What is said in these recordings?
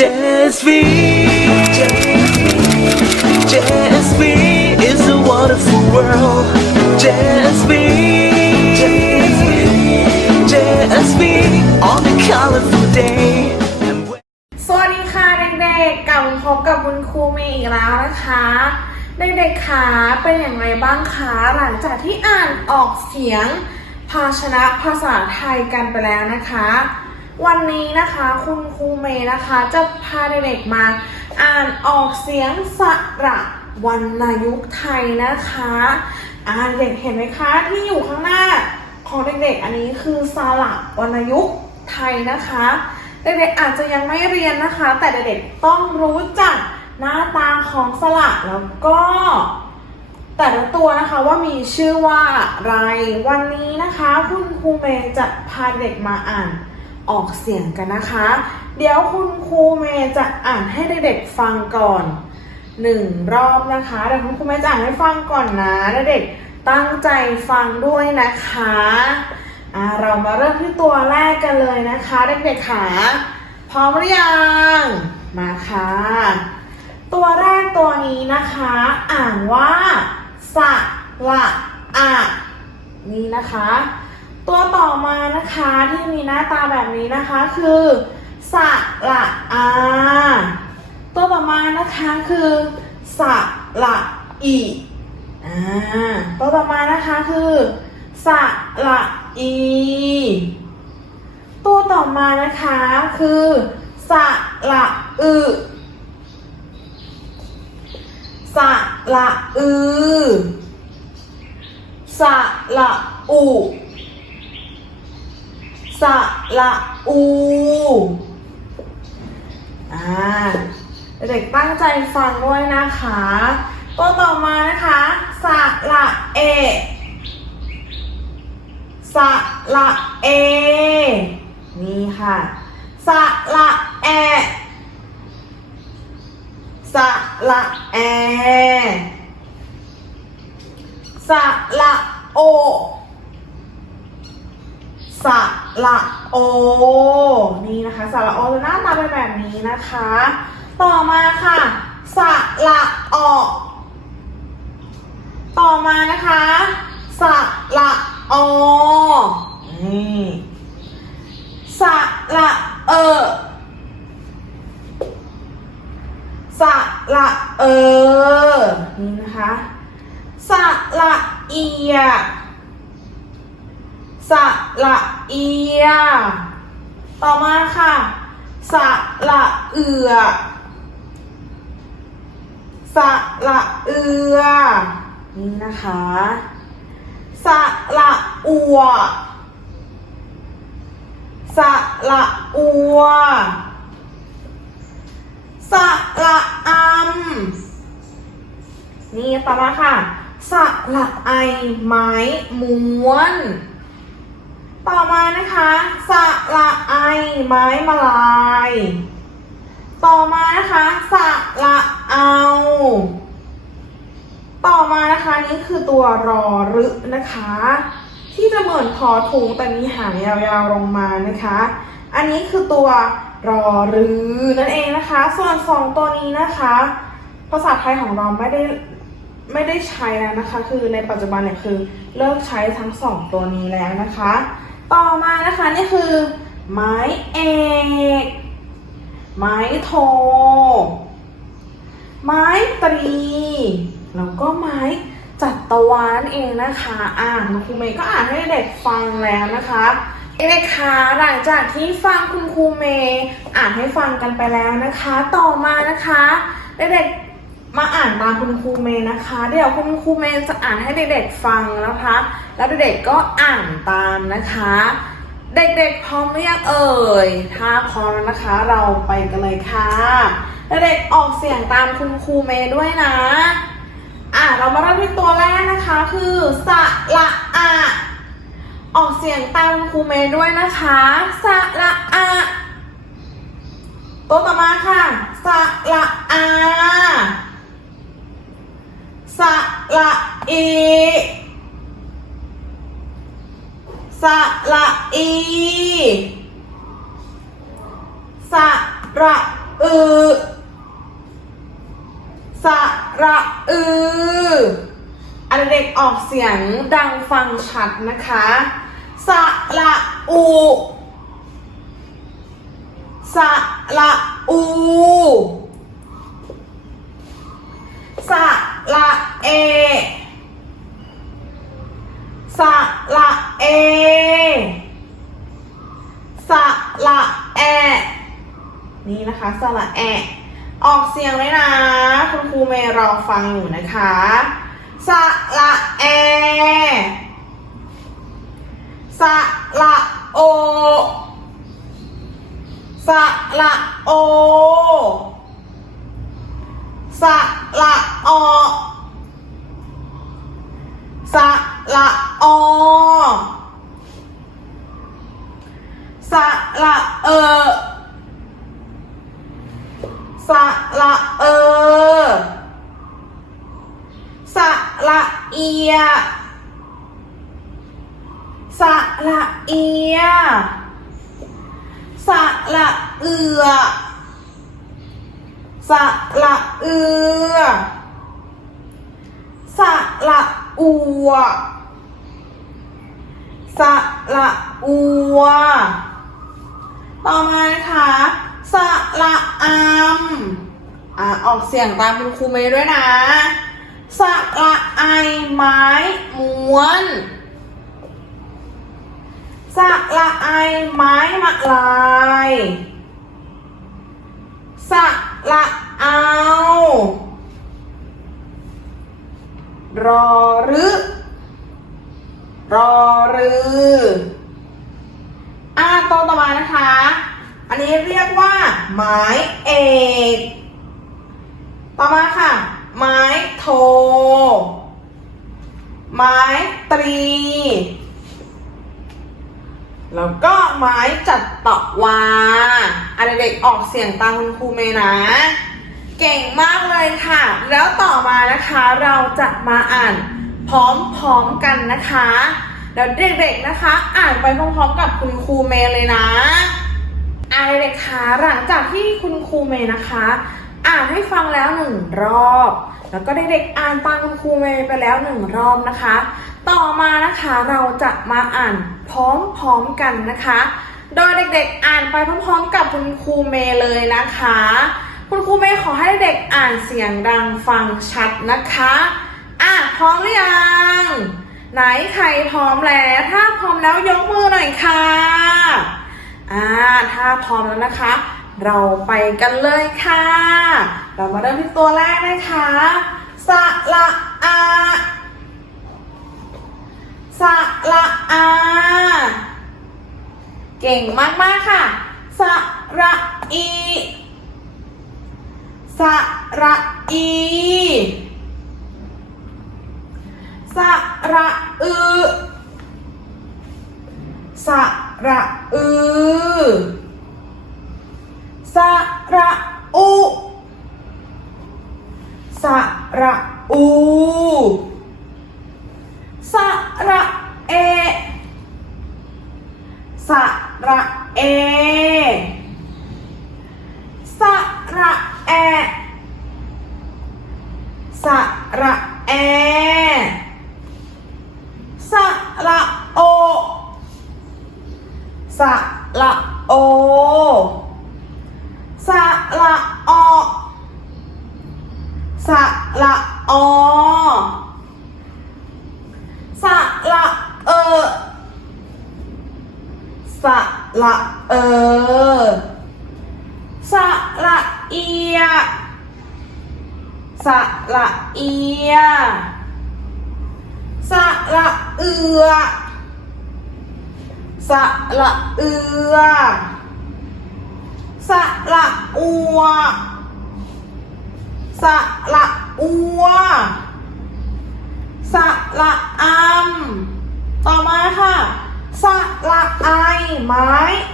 JSV JSV is a wonderful world JSV JSV on a colorful day สวัสดีค่ะเด็กๆกลับมาพบกับคุณครูเมย์อีกแล้วนะคะเด็กๆคะเป็นอย่างไรบ้างคะหลังจากที่อ่านออกเสียงภาชนะภาษาไทยกันไปแล้วนะคะ วันนี้นะคะคุณครูเมย์นะคะจะพาเด็กๆมาอ่านออกเสียงสระวรรณยุกต์ไทยนะคะอ่านเด็กเห็นไหมคะที่อยู่ข้างหน้าของเด็กๆ อันนี้คือสระวรรณยุกต์ไทยนะคะ เด็กๆอาจจะยังไม่เรียนนะคะ แต่เด็กๆต้องรู้จักหน้าตาของสระแล้วก็แต่ละตัวนะคะว่ามีชื่อว่าอะไรวันนี้นะคะ คุณครูเมย์จะพาเด็กมาอ่าน ออกเสียงกันนะคะ เดี๋ยวคุณครูเมย์จะอ่านให้เด็กๆฟังก่อนหนึ่งรอบนะคะเดี๋ยวคุณครูเมย์จะอ่านให้ฟังก่อนนะเด็กๆตั้งใจฟังด้วยนะคะอ่าเรามาเริ่มที่ตัวแรกกันเลยนะคะเด็กๆขาพร้อมหรือยังมาค่ะตัวแรกตัวนี้นะคะ อ่านว่าสระอะนี่นะคะ ตัวต่อมานะคะที่มีหน้าตาแบบนี้นะคะคือสระอาตัวต่อมานะคะคือสระอีอ่าตัวต่อมานะคะคือสระอีตัวต่อมานะคะคือสระอึสระอือสระอู สระอูอ่าเด็กตั้งใจฟังด้วยนะคะ ตัวต่อมานะคะสระเอสระเอ นี่ค่ะสระแอสระแอสระโอ สระโอ นี่นะคะสระโอจะหน้าตาเป็นแบบนี้นะคะ ต่อมาค่ะสระออต่อมานะคะสระอนี่สระเออสระเออนี่นะคะสระเอีย สระเอีย ต่อมาค่ะสระเอือสระเอือ นี่นะคะสระอัวสระอัวสระอำนี่ต่อมาค่ะสระไอไม้ม้วน ต่อมานะคะสระไอไม้มาลาย ต่อมานะคะสระเอา ต่อมานะคะนี่คือตัวรอรึนะคะ ที่จะเหมือนทอถุงแต่มีหางยาวๆลงมานะคะ อันนี้คือตัวรอรือนั่นเองนะคะ ส่วนสองตัวนี้นะคะ ภาษาไทยของเราไม่ได้ไม่ได้ใช้แล้วนะคะ คือในปัจจุบันเนี่ยคือเลิกใช้ทั้งสองตัวนี้แล้วนะคะ ต่อมานะคะนี่คือไม้เอกไม้โท ไม้ตรี แล้วก็ไม้จัตวานเองนะคะ อ่านครูเมย์ก็อ่านให้เด็กฟังแล้วนะคะเด็กคะหลังจากที่ฟังคุณครูเมย์อ่านให้ฟังกันไปแล้วนะคะ ต่อมานะคะเด็ก มาอ่านตามคุณครูเมย์นะคะ เดี๋ยวคุณครูเมย์จะอ่านให้เด็กๆฟังนะคะ แล้วเด็กๆก็อ่านตามนะคะ เด็กๆพร้อมหรือยังเอ่ย ถ้าพร้อมแล้วนะคะ เราไปกันเลยค่ะเด็กๆออกเสียงตามคุณครูเมย์ด้วยนะ อะเรามาเริ่มที่ตัวแรกนะคะ คือสระอะออกเสียงตามคุณครูเมย์ด้วยนะคะสระอะตัวต่อมาค่ะสระอา สระอีสระอีสระอือสระอืออันเด็กออกเสียงดังฟังชัดนะคะสระอูสระอู สระเอสระเอสระแอ นี่นะคะ สระแอ ออกเสียงเลยนะ คุณครูเมย์รอฟังอยู่นะคะ สระแอ สระโอ สระโอ สระอสระอสระเออสระเออสระเอียสระเอียสระเอือ สระเอือสระอัวสระอัว ต่อมานะคะสระอามอ่าออกเสียงตามคุณครูเมย์ด้วยนะสระไอไม้ม้วนสระไอไม้มะลายสะ ระเอา รอรึรอรือ อ่าตัวต่อมานะคะ อันนี้เรียกว่าไม้เอก ต่อมาค่ะไม้โทไม้ตรี แล้วก็ไม้จัดตะวาอันเด็กออกเสียงตามคุณครูเมย์นะ เก่งมากเลยค่ะ แล้วต่อมานะคะเราจะมาอ่านพร้อมๆกันนะคะเดี๋ยวเด็กๆนะคะ อ่านไปพร้อมๆ กับคุณครูเมย์เลยนะอ่านเด็กคะหลังจากที่คุณครูเมย์นะคะ อ่านให้ฟังแล้วหนึ่งรอบ แล้วก็เด็กๆอ่านตามคุณครูเมย์ไปแล้วหนึ่งรอบนะคะ ต่อมานะคะเราจะมาอ่านพร้อมๆกันนะคะ โดยเด็กๆอ่านไปพร้อมๆ กับคุณครูเมย์เลยนะคะ คุณครูเมย์ขอให้เด็กอ่านเสียงดังฟังชัดนะคะอะพร้อมหรือยังไหนใครพร้อมแล้ว ถ้าพร้อมแล้วยกมือหน่อยค่ะอ่าถ้าพร้อมแล้วนะคะ เราไปกันเลยค่ะ เรามาเริ่มที่ตัวแรกนะคะสระอา สระอา เก่งมาก ๆ ค่ะสระอีสระอีสระอือสระอือสระอุสระอู สระเอ ส ระเอ สระแอ สระแอ สระโอ สระโอ สระอสระอสระเออสระ เออสระเอียสระเอียสระเอือสระเอือสระอัวสระอัวสระอัมต่อมาค่ะ สระไอไม้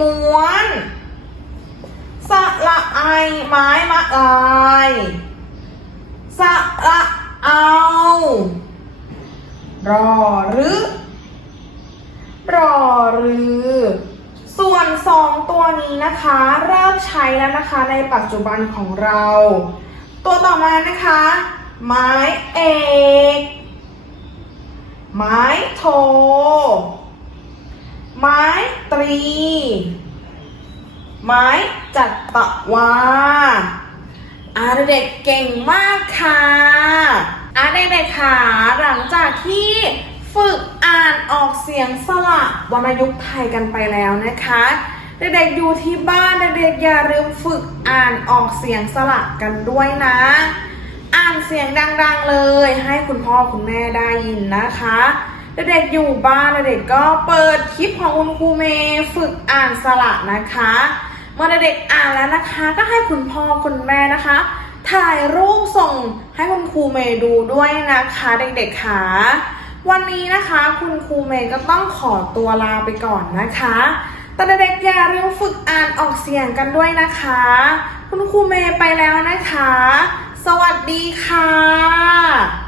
ม้วนสระไอไม้มะลายสระเอา รอหรือรอหรือ ส่วนวนสองตัวนี้นะคะ เริ่มใช้แล้วนะคะในปัจจุบันของเรา ตัวต่อมานะคะ ไม้เอก ไม้โท ไม้ตรี ไม้จัดตะวาอาเด็กเก่งมากค่ะอาเด็กๆค่ะหลังจากที่ฝึกอ่านออกเสียงสระวรรณยุกต์ไทยกันไปแล้วนะคะเด็กๆอยู่ที่บ้านเด็กๆอย่าลืมฝึกอ่านออกเสียงสระกันด้วยนะ อ่านเสียงดังๆเลย ให้คุณพ่อคุณแม่ได้ยินนะคะ เด็กๆอยู่บ้านเด็กๆก็เปิดคลิปของคุณครูเมย์ฝึกอ่านสระนะคะ เมื่อเด็กๆอ่านแล้วนะคะ ก็ให้คุณพ่อคุณแม่นะคะ ถ่ายรูปส่งให้คุณครูเมย์ดูด้วยนะคะเด็กๆค่ะวันนี้นะคะคุณครูเมย์ก็ต้องขอตัวลาไปก่อนนะคะ แต่เด็กๆอย่าลืมฝึกอ่านออกเสียงกันด้วยนะคะ คุณครูเมย์ไปแล้วนะคะ สวัสดีค่ะ